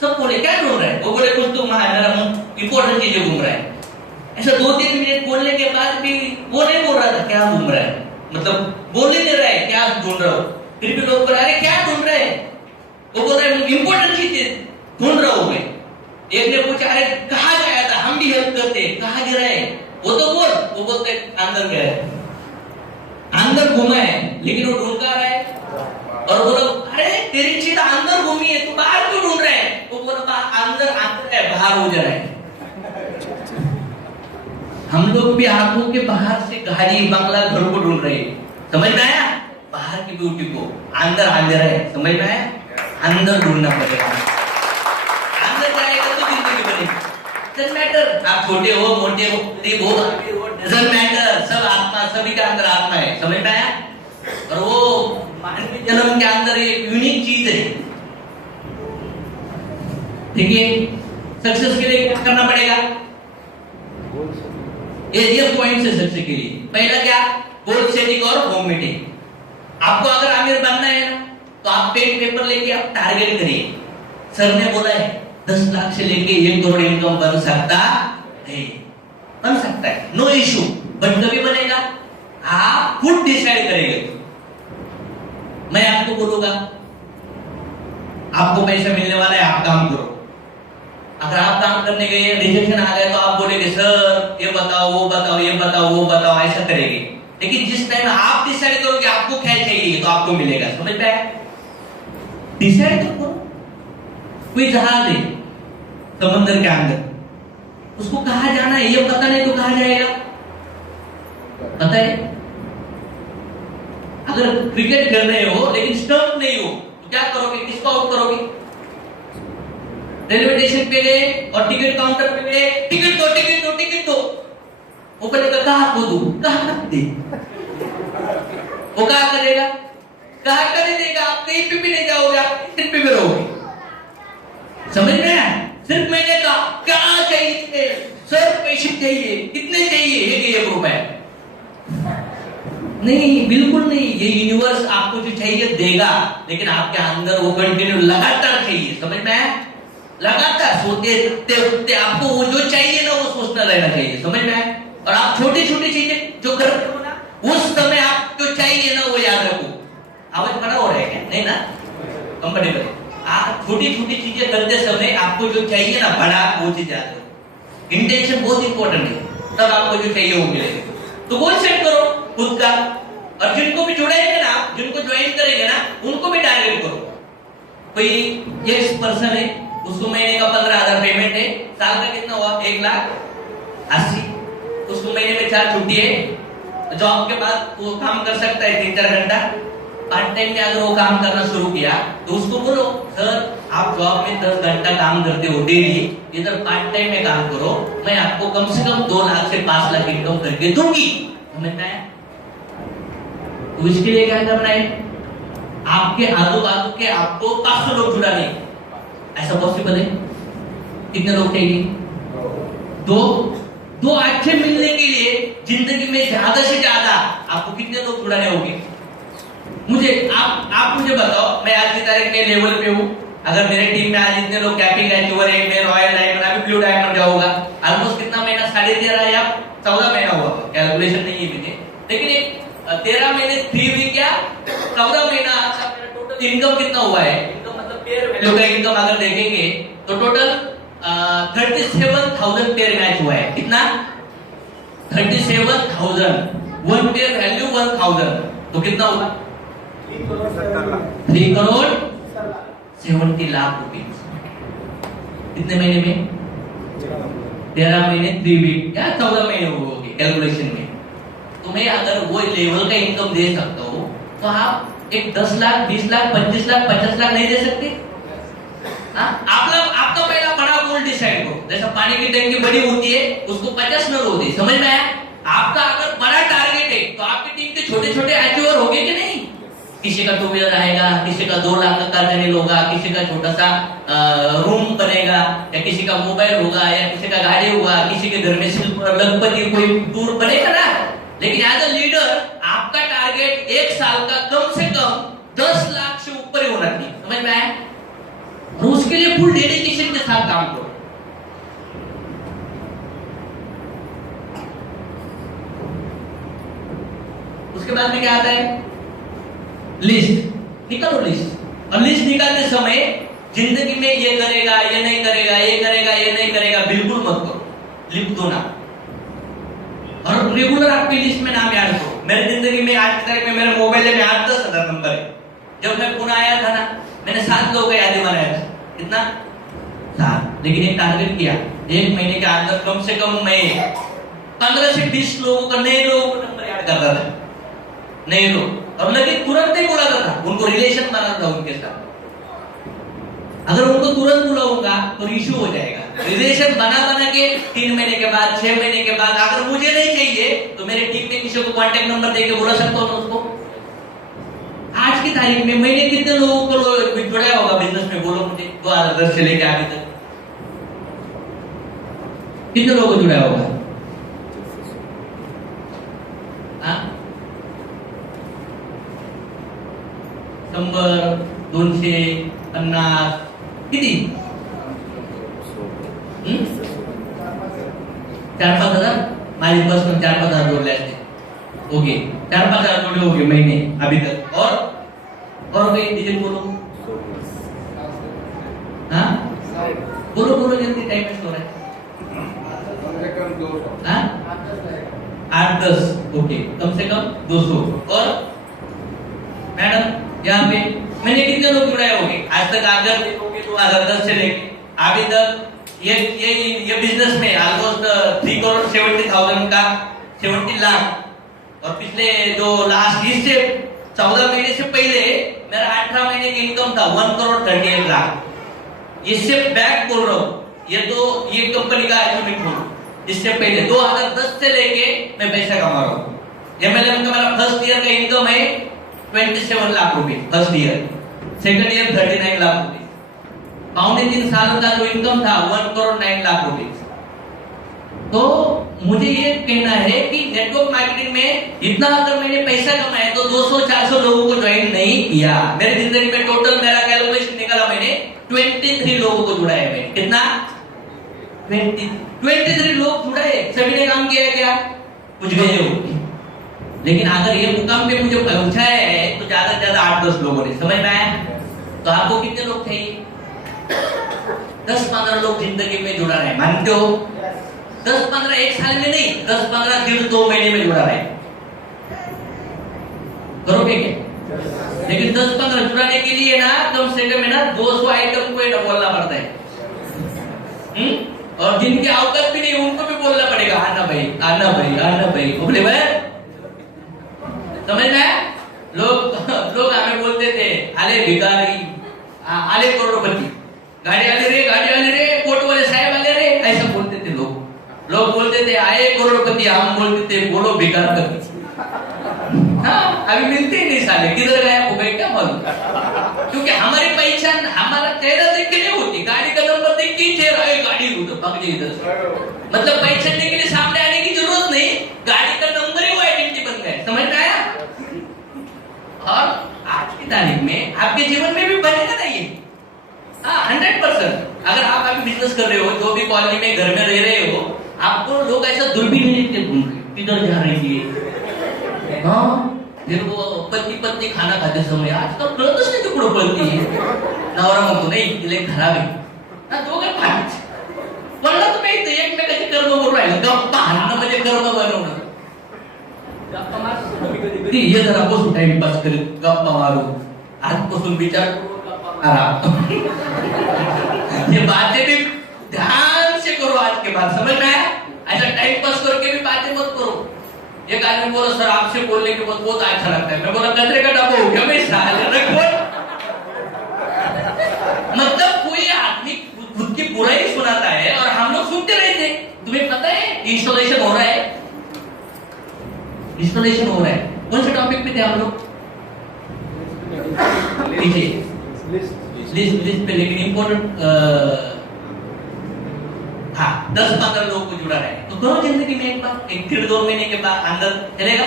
सब बोले क्या ढूंढ रहा है, वो बोले कुछ तो मेरा इंपॉर्टेंट चीजें घूम रहा है। ऐसा 2-3 मिनट बोलने के बाद भी वो नहीं बोल रहा था क्या घूम रहा है, मतलब बोल ही नहीं रहा है क्या ढूंढ रहा हो। फिर भी लोग बोले अरे क्या ढूंढ रहे हैं, वो बोल रहा है इंपॉर्टेंट चीजें ढूंढ रहा हूं मैं। एक ने पूछा अरे कहाँ गया था, हम भी हेल्प करते, कहाँ गिरा है, वो तो बोल, वो बोलते अंदर गया है, अंदर घूमा है, लेकिन वो ढूंढ रहा है। और बोलो अरे तेरी चीज अंदर घूमी है, तू बाहर क्यों ढूंढ रहा है, वो बोला अंदर अंदर है, बाहर हो जा रहा है। हम लोग भी आंखों के बाहर से गाड़ी बंगला घर को ढूंढ रहे हैं, समझ में आया, बाहर की ब्यूटी को, अंदर अंदर है, समझ में आया, अंदर ढूंढना पड़ेगा, अंदर जाएगा तो जिंदगी बनेगी। डजंट मैटर आप छोटे हो मोटे हो गरीब हो डजंट मैटर, सब आत्मा, सभी का अंदर आत्मा है, समझ में आया। और वो मानवीय जन्म के अंदर एक यूनिक चीज है, ठीक है। सक्सेस के लिए क्या करना पड़ेगा, ये पॉइंट है सक्सेस के लिए। पहला क्या, गोल सेटिंग और होम मीटिंग। आपको अगर आमिर बनना है ना, तो आप पेन पेपर लेके आप टारगेट करिए। सर ने बोला है 10 लाख से लेके 1 करोड़ इनकम बन सकता है, बन सकता है, नो इशू। बट कभी बनेगा, आप खुद डिसाइड करेंगे। मैं आपको बोलूंगा आपको पैसा मिलने वाला है, आप काम करो। अगर आप काम करने गए रिजेक्शन आ गया तो आप बोलेंगे सर ये बताओ वो बताओ ये बताओ वो बताओ, ऐसा करेंगे। लेकिन जिस टाइम आप डिसाइड करोगे आपको क्या चाहिए तो आपको मिलेगा, समझ में आया। डिसाइड तो करो। कोई जहाज है समंदर के अंदर, उसको कहां जाना है ये पता नहीं तो कहां जाएगा, पता है। अगर क्रिकेट खेल रहे हो लेकिन स्टंप नहीं हो तो क्या करोगे, किसको आउट करोगे। रेलवे स्टेशन पे गए और टिकट काउंटर पे गए, टिकट दो टिकट दो टिकट दो, वो बोलेगा कहां को दूं, कहां दे, वो कहां करेगा, कहां कर देगा, आप कहीं पे भी नहीं जाओगे, आप सिर्फ पे रहोगे, समझ में आया। सिर्फ मैंने कहा क्या चाहिए सर, पैसे चाहिए, कितने चाहिए, 1 रुपए नहीं, बिल्कुल नहीं। ये यूनिवर्स आपको जो चाहिए देगा, लेकिन आपके अंदर वो कंटिन्यू लगातार चाहिए, समझ में आया। लगातार सोते उठते आपको वो जो चाहिए ना वो सोचना रहना चाहिए, समझ में आया। और आप छोटी छोटी चीजें जो करते हो ना, उस समय आप जो चाहिए ना वो याद रखो। आवाज बड़ा हो रहा है क्या, नहीं ना, कंफर्टेबल। आप छोटी छोटी चीजें करते समय आपको जो चाहिए ना बड़ा, वो चीज याद रखो। इंटेंशन बहुत इंपॉर्टेंट है, तब आपको जो चाहिए वो मिलेगा। तो गोल सेट करो खुद का, और जिनको भी जुड़ेंगे ना, जिनको ज्वाइन करेंगे ना, उनको भी टारगेट करो। कोई एक पर्सन है, उसको महीने का 15,000 पेमेंट है, साल का कितना हुआ 1,80,000, उसको महीने में 4 छुट्टी है, जॉब के बाद वो काम कर सकता है 3-4 घंटा। पार्ट टाइम में अगर वो काम करना शुरू किया तो उसको बोलो सर आप जॉब में 10 घंटा काम करते हो डेली, इधर पार्ट टाइम में काम करो, मैं आपको कम से कम 2 लाख से 5 लाख इनकम करके दूंगी, समझना है। तो इसके लिए क्या करना है, आपके आजू बाजू के आपको 500 लोग जुड़ाने, ऐसा पॉसिबल है। कितने लोग चाहिए, 2 अच्छे मिलने के लिए जिंदगी में ज्यादा से ज्यादा आपको कितने लोग जुड़ाने होंगे। मुझे आप मुझे बताओ, मैं आज की तारीख के लेवल पे हूँ, अगर मेरे टीम में आज इतने लोग कैपिंग अचीवर है, मैं रॉयल डायमंड, अभी ब्लू डायमंड जाऊंगा, ऑलमोस्ट कितना महीना 13.5 या 14 महीना हुआ, कैलकुलेशन नहीं है मुझे, लेकिन 13 महीने 3 वीक या 14 महीना टोटल इनकम कितना हुआ है, इनकम मतलब पेयर वैल्यू का इनकम अगर देखेंगे तो टोटल 37,000 पेयर मैच हुआ है। कितना, 37,000, 1 पेयर वैल्यू 1,000, तो कितना हुआ 3 करोड़ 70 लाख रुपीज। कितने महीने में, 13 महीने 3 वीक या 14 महीने होगी कैलकुलेशन में। तुम्हें अगर वो लेवल का इनकम दे सकता हो तो आप एक 10 लाख 20 लाख 25 लाख 50 लाख नहीं दे सकते। आपका पहला बड़ा गोल डिसाइड करो, जैसा पानी की टंकी बड़ी होती है उसको 50 नल होती है, समझ में आया। आपका अगर बड़ा टारगेट है तो आपकी टीम के छोटे छोटे अचीवर होंगे कि नहीं। किसी का 2 व्हीलर आएगा, किसी का 2 लाख का चैनल होगा, किसी का छोटा सा रूम बनेगा, या किसी का मोबाइल होगा, या किसी का गाड़ी होगा, किसी के घर में लखपति कोई टूर बनेगा ना। लेकिन एज अ लीडर आपका टारगेट 1 साल का कम से कम 10 लाख से ऊपर ही होना चाहिए, समझ में आया। और उसके लिए फुल डेडिकेशन के साथ काम करो। उसके बाद में क्या आता है, लिस्ट निकालो। लिस्ट, और लिस्ट निकालते समय जिंदगी में ये करेगा, ये नहीं करेगा, ये करेगा, ये नहीं करेगा, बिल्कुल मत करो, लिख दो ना। और रेगुलर आपकी लिस्ट में नाम याद करो। मेरी जिंदगी में आज की तारीख में मेरे मोबाइल में 8-10 नंबर है। जब मैं पुणे आया था ना, मैंने 7 लोगों का याद बनाया था। कितना? 7। लेकिन एक टारगेट किया, 1 महीने के अंदर कम से कम मैं 15 से 20 लोगों का, नए लोगों का नंबर याद करता था, नए लोग। और लेकिन तुरंत नहीं बुलाता था, उनको रिलेशन बनाता था उनके साथ। अगर उनको तुरंत बुलाऊंगा तो इशू हो जाएगा। रिलेशन बना के 3 महीने के बाद, 6 महीने के बाद अगर मुझे नहीं चाहिए तो मेरे टीम में किसी को कांटेक्ट नंबर देके बुला सकता हूँ उसको। आज की तारीख में मैंने कितने लोगों को जुड़ाया होगा बिजनेस में, बोलो मुझे। 2010 से लेके आगे तक कितने लोगों को जुड़ाया होगा? हाँ, 100, 200, 50 किती? 4-5 हजार माझे पर्सनल 4-5 हजार जोड़ले असते। ओके, 4-5 हजार जोड़े होंगे महीने अभी तक। और कोई डिजिट बोलो। हाँ, बोलो जल्दी, टाइम वेस्ट हो रहा है। हाँ, 8-10। ओके, कम से कम 200। और मैडम यहाँ पे मैंने कितने लोग जुड़ाए होंगे आज तक? अगर देखोगे 2010 से लेके अभी तक ये बिजनेस में ऑलमोस्ट 3,70,000 का 70 लाख। और पिछले जो लास्ट इससे 14 महीने से पहले मेरा 18 महीने की इनकम था 1,38 लाख। इससे बैक बोल रहा हूँ, ये कंपनी का एस्टिमेट हो। इससे पहले 2010 से लेके मैं पैसा कमा रहा हूँ। MLM का मेरा फर्स्ट ईयर का इनकम है 27 लाख रुपए first year, second year 39 lakh रुपए। 3.5 साल का जो इनकम था 1,09 लाख रुपए। तो मुझे ये कहना है कि नेटवर्क मार्केटिंग में इतना अगर मैंने पैसा कमाया तो 200-400 लोगों को ज्वाइन नहीं किया। मेरी जिंदगी में टोटल मेरा कैलकुलेशन निकाला, मैंने 23 लोगों को जुड़ाया। मैंने कितना? 23 लोग जुड़ाए। सभी ने काम किया क्या? कुछ गए हो। लेकिन अगर ये मुकाम पे मुझे पहुंचाया है तो ज्यादा से ज्यादा 8-10 लोगों ने। समझ में आया? तो आपको कितने लोग चाहिए? 10-15 लोग जिंदगी में जुड़ा रहे, मानते हो? 10-15 एक साल में नहीं, 10-15 1.5-2 महीने में जुड़ा रहे। करोगे क्या? लेकिन 10-15 जुड़ाने के लिए ना कम से कम 200 आइटम को बोलना पड़ता है। और जिनके औकात भी नहीं उनको भी बोलना पड़ेगा, आना भाई, आना भाई, आना भाई। बोले भाई, समझ में? लोग हमें बोलते थे, आले भिखारी, आले करोड़पति, गाड़ी आले रे, कोट वाले साहब आले रे, ऐसा बोलते थे लोग बोलते थे आए करोड़पति, हम बोलते थे बोलो भिखारपति। हाँ, अभी मिलते ही नहीं साले, किधर गया वो गए क्या मालूम? क्योंकि हमारी पहचान हमारा चेहरा देख के नहीं होती, गाड़ी का नंबर देख के चेहरा है, गाड़ी उधर भाग जाए इधर से। मतलब पहचानने के लिए सामने आने की जरूरत नहीं, गाड़ी का नंबर ही वो आइडेंटिटी बन गया। समझ में आया? और आज की तारीख में आपके जीवन में भी बनेगा ना ये। हाँ, 100%। अगर आप अभी बिजनेस कर रहे हो, जो भी कॉलोनी में घर में रह रहे हो, आपको लोग ऐसा दूरबीन नहीं देखते घूम रहे, किधर जा रही है। हाँ, फिर वो पत्नी खाना खाते समय आजकल कळतच नाही कुठं पळती नवरा म्हणतो नाही तिला खराब आहे ना, दोघं पाहिजे म्हणलं तुम्ही एकमेकाचे कर्म करून राहिले, गप्पा हाणणं म्हणजे कर्म बनवणं। गप्पा मार ती ये जरा बसू टाइमपास करीत, गप्पा मारू, आजपासून विचार करू, गप्पा मारा। ये बातें भी ध्यान से करो आज के बाद, समझ में आया? ऐसा टाइम पास करके भी बातें मत करो। एक आदमी बोला सर आपसे बोलने के बाद बहुत अच्छा लगता है। मैं बोला कचरे का डब्बा हो गया, मैं साले रखो। मतलब कोई आदमी खुद की बुराई सुनाता है और हम लोग सुनते रहते। तुम्हें पता है इंस्टॉलेशन हो रहा है, इंस्टॉलेशन हो रहा है। कौन से टॉपिक पे थे हम लोग? लिस्ट पे, लेकिन इंपॉर्टेंट। हाँ, 10-15 लोगों को जुड़ा रहे तो करो जिंदगी में एक बार, 1-1.5-2 महीने के बाद अंदर चलेगा।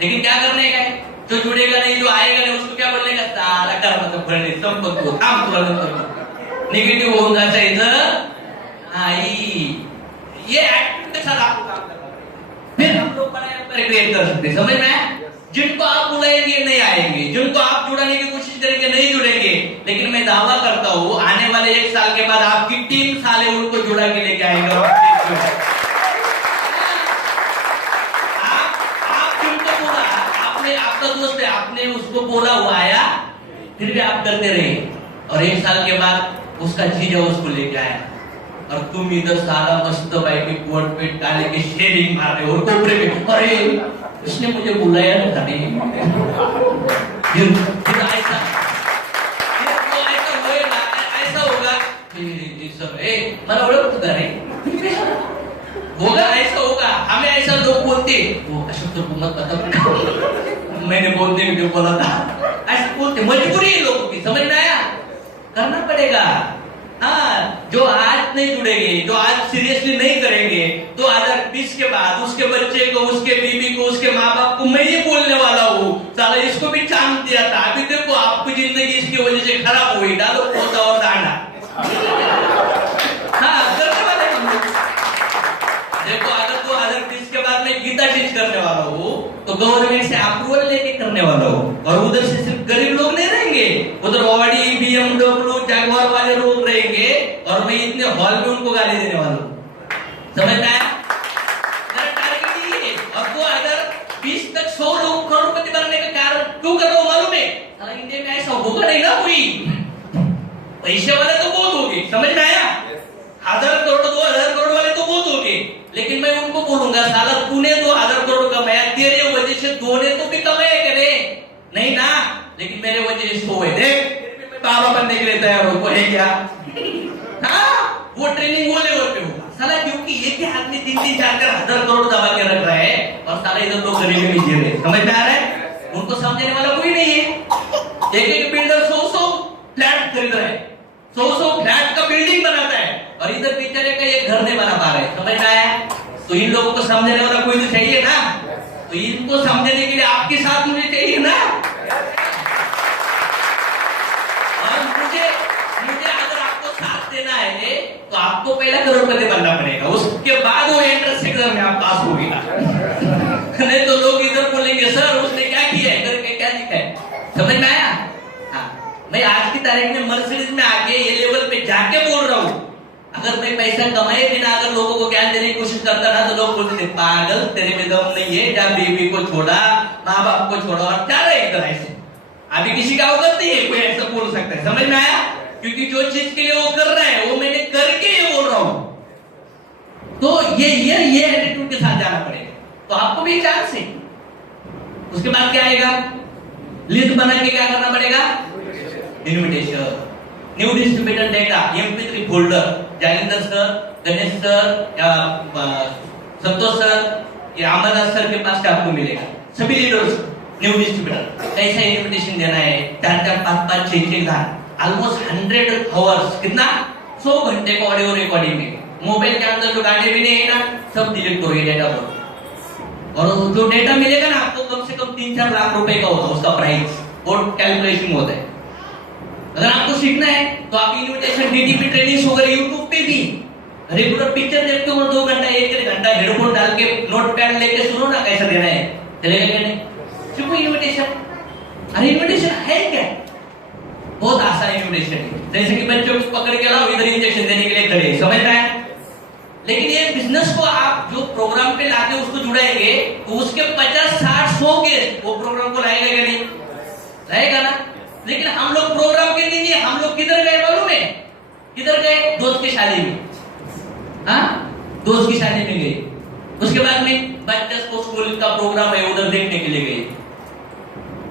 लेकिन क्या करने का है? जो जुड़ेगा नहीं, जो आएगा नहीं, उसको क्या बोलने का? साला कर मतलब करने संपत्ति को काम तुरंत नेगेटिव होऊन जायचं। आई ये एक्ट के साथ आपको काम करना है, फिर हम लोग बनाए क्रिएट कर सकते। समझ में आया? जिनको आप बुलाएंगे नहीं आएंगे, जिनको आप जुड़ाने की कोशिश करेंगे नहीं जुड़ेंगे। लेकिन मैं दावा करता हूँ आने वाले 1 साल के बाद आपकी टीम साले उनको जुड़ा के लेके आएगा। आप जिनको बोला, आपने, आपका दोस्त है, आपने उसको बोला, वो आया, फिर भी आप करते रहे, और 1 साल के बाद उसका जीजा उसको लेके आया, और तुम इधर साला मस्त भाई के कोट पे डाले के शेयरिंग मार रहे हो, और कोपरे में, अरे इसने मुझे बुलाया ना था नहीं, फिर ऐसा होगा, मतलब ओळख होगा, ऐसा होगा, हमें ऐसा लोग बोलते, वो अशोक तो मत बता, मैंने बोलते मुझे बोला था, ऐसा बोलते, मजबूरी है लोगों की, समझ में आया, करना पड़ेगा। हाँ, जो आज नहीं जुड़ेंगे, जो आज सीरियसली नहीं करेंगे, तो 2020 के बाद उसके बच्चे को, उसके बीवी को, उसके माँ बाप को मैं ये बोलने वाला हूँ, साला इसको भी चांद दिया था, अभी देखो आपकी जिंदगी इसकी वजह से खराब हुई, डालो पोता और दाना। हाँ, करने वाले हम लोग। देखो अगर 2020 के बाद मैं गीता टीच करने वाला हूँ, तो गवर्नमेंट से अप्रूवल लेके करने वाला हूँ, और उधर से सिर्फ गरीब लोग नहीं रहेंगे, उधर ऑडी, BMW, जगुआर वाले लोग रहेंगे, और मैं इतने हॉल में उनको गाली देने वाला हूँ, समझ में आया? मेरा टारगेट ये है, और 2020 तक 100 लोग करोड़पति बनने का कारण क्यों कर रहा हूँ मालूम है? साला इंडिया में ऐसा होगा नहीं ना कोई, पैसे वाले तो बहुत होंगे, समझ में आया? 1000 करोड़ 2000 करोड़ वाले तो बहुत होंगे, लेकिन मैं उनको बोलूंगा साला तूने 2000 करोड़ कमाया, तेरे वजह से 2 ने तो भी कमाया करे नहीं ना, लेकिन मेरे वजह से 100 है, देख बाबा बनने के लिए तैयार हो, है क्या? हाँ, वो ट्रेनिंग वो लेवल पे होगा साला, क्योंकि एक ही आदमी 3-3, 4-4 हजार करोड़ दबा के रख रहा है, और साला इधर लोग गरीबी में जी रहे, समझ में आ रहा है? उनको समझने वाला कोई नहीं है। एक बिल्डर 100 फ्लैट खरीद रहा है, 100 फ्लैट का बिल्डिंग बनाता है, और इधर बेचारे का एक घर नहीं बना पा रहे, समझ में आया? तो इन लोगों को समझने वाला कोई तो चाहिए ना, तो इनको समझने के लिए आपके साथ मुझे चाहिए ना, और मुझे अगर आपको साथ देना है तो आपको पहला करोड़पति बनना पड़ेगा, उसके बाद वो एंट्रेंस एग्जाम में आप पास होगी, नहीं तो लोग इधर बोलेंगे सर उसने क्या किया है, करके क्या दिखा है, समझ में आया? मैं आज की तारीख में मर्सिडीज में आके ये लेवल पे जाके बोल रहा हूँ, अगर मैं पैसा कमाए बिना अगर लोगों को ज्ञान देने की कोशिश करता ना, तो लोग बोलते थे पागल, तेरे में दम नहीं है, जा बीवी को छोड़ा, माँ बाप को छोड़ा, और क्या रहे इधर ऐसे। अभी किसी का औकात नहीं है कोई ऐसा बोल सकता है, समझ में आया? क्योंकि जो चीज के लिए वो कर रहा है वो मैंने करके ये बोल रहा हूँ, तो ये एटीट्यूड के साथ जाना पड़ेगा, तो आपको भी चांस है। उसके बाद क्या आएगा? लिस्ट बना के क्या करना पड़ेगा? Invitation, new distributor data, MP3 folder, Jalinder sir, Ganesh sir या संतोष सर या अमरनाथ सर के पास आपको मिलेगा, सभी लीडर्स न्यू डिस्ट्रीब्यूटर कैसा इन्विटेशन देना है, 4-4, 5-5, 6-6 घंटे, ऑलमोस्ट 100 आवर्स, कितना 100 घंटे का ऑडियो रिकॉर्डिंग में, मोबाइल के अंदर जो गाने भी नहीं है ना सब डिलीट करो ये डेटा पर, और जो डेटा मिलेगा ना आपको कम से कम 3-4 लाख रुपए का होगा उसका प्राइस, और कैलकुलेशन होता है। अगर आपको सीखना है तो आप इन्विटेशन DTP ट्रेनिंग वगैरह यूट्यूब पे भी रेगुलर पिक्चर देखते हो, 2 घंटा 1 घंटा हेडफोन डाल के नोटपैड लेके सुनो ना कैसा देना है, चलेगा क्या? नहीं सीखो इन्विटेशन। अरे इन्विटेशन है क्या? बहुत आसान इन्विटेशन है, जैसे कि बच्चों को पकड़ के लाओ इधर इंजेक्शन देने के लिए खड़े, समझ रहे हैं? लेकिन ये बिजनेस को आप जो प्रोग्राम पे लाके उसको जुड़ाएंगे तो उसके 50, 60, 100 गेस्ट वो प्रोग्राम को लाएगा क्या? नहीं लाएगा ना। लेकिन हम लोग प्रोग्राम के लिए नहीं, हम लोग किधर गए मालूम है? किधर गए? दोस्त की शादी में, हाँ दोस्त की शादी में गए, उसके बाद में बच्चे को स्कूल का प्रोग्राम है उधर देखने के लिए गए,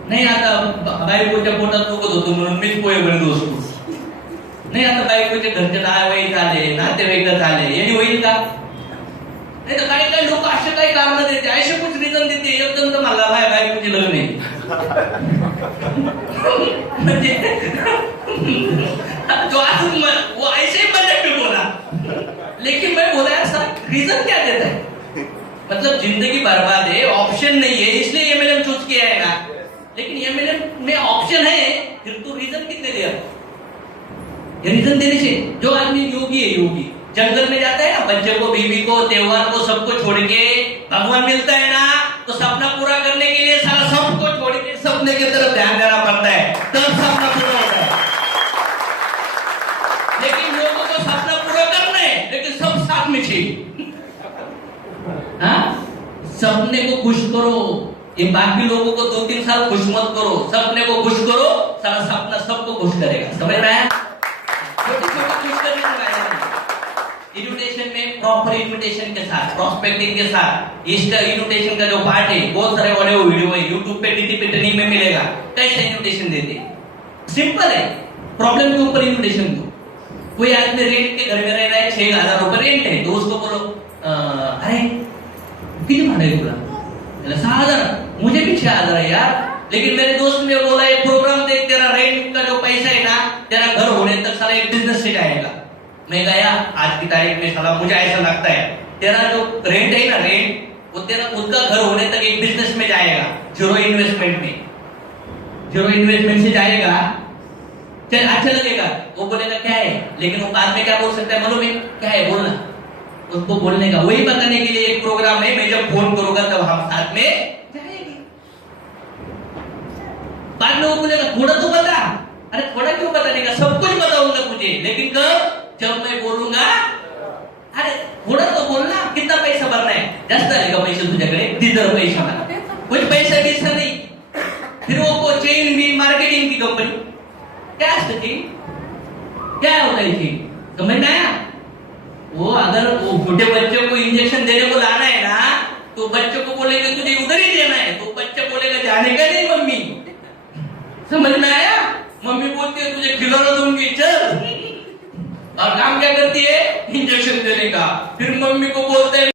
नहीं आता बायकोच्या पोटात नको होतो म्हणून मीच पोहे बनलो असतो, नाही आता बायकोच्या घरचे नातेवाईक आले, नातेवाईक आले, यांनी होईल का? नाही तर काही काही लोक असे काही कारण देते, असे कुछ रिझन देते, एकदम तर मला बायकोचे लग्न आहे म्हणजे तो आज वो ऐसे ही बजट में बोला, लेकिन मैं बोला यार सर रीजन क्या देता है? मतलब जिंदगी बर्बाद है, ऑप्शन नहीं है, इसलिए MLM चूज किया है ना, लेकिन MLM में ऑप्शन है, फिर तो रीजन कितने दिया? ये रीजन देने से जो आदमी योगी है, योगी जंगल में जाता है ना, बच्चे को, बीवी को, त्योहार को सबको छोड़ के भगवान मिलता है ना, तो सपना पूरा करने के लिए सारा सबको छोड़ के सपने की तरफ ध्यान देना पड़ता है, तब सपना पूरा होता है। पीछे। हाँ, सपने को खुश करो, ये बाकी लोगों को 2-3 साल खुश मत करो, सपने को खुश करो, सारा सपना सबको खुश करेगा। समझ रहे हैं? छोटे-छोटे खुश करने का इन्विटेशन में प्रॉपर इन्विटेशन के साथ, प्रॉस्पेक्टिंग के साथ, इसका इन्विटेशन का जो पार्ट है, बहुत सारे ऑडियो वीडियो है, YouTube पे डीटीपी ट्रेनिंग में मिलेगा, कैसे इन्विटेशन देते। सिंपल है, प्रॉब्लम के ऊपर इन्विटेशन दो। कोई आदमी रेंट के घर में रह रहा है, 6,000 रुपए रेंट है, तो उसको बोलो अरे कितने भाड़ा है पूरा? 6,000, मुझे भी 6,000 है यार, लेकिन मेरे दोस्त ने बोला ये प्रोग्राम देख, तेरा रेंट का जो पैसा है ना, तेरा घर होने तक साला एक बिजनेस से जाएगा। मैं गया आज की तारीख में, साला मुझे ऐसा लगता है तेरा जो रेंट है ना, रेंट वो तेरा खुद का घर होने तक एक बिजनेस में जाएगा, जीरो इन्वेस्टमेंट में, जीरो इन्वेस्टमेंट से जाएगा। चल अच्छा लगेगा, वो बोलेगा क्या है, लेकिन वो बाद में क्या बोल सकता है मालूम है? क्या है बोलना, उसको बोलने का वही बताने के लिए एक प्रोग्राम है। मैं जब फोन करूंगा तब हम साथ में जाएंगे। बाद में वो बोलेगा थोड़ा तो बता, अरे थोड़ा क्यों बताने का, सब कुछ बताऊंगा तुझे, लेकिन कब? जब मैं बोलूंगा। अरे थोड़ा तो बोलना, कितना पैसा भरना है? जास्त आले का पैसे तुझ्याकडे? 30,000 पैसा मला, कुछ पैसा कैसा नहीं। फिर वो चेन भी मार्केटिंग की कंपनी क्या थी, क्या होता है थी, समझ में आया? वो अगर वो छोटे बच्चों को इंजेक्शन देने को लाना है ना, तो बच्चों को बोलेगा तुझे उधर ही देना है, तो बच्चा बोलेगा जाने का नहीं मम्मी। समझ में आया? मम्मी बोलती है तुझे खिलौना दूंगी चल, और काम क्या करती है? इंजेक्शन देने का। फिर मम्मी को बोलते हैं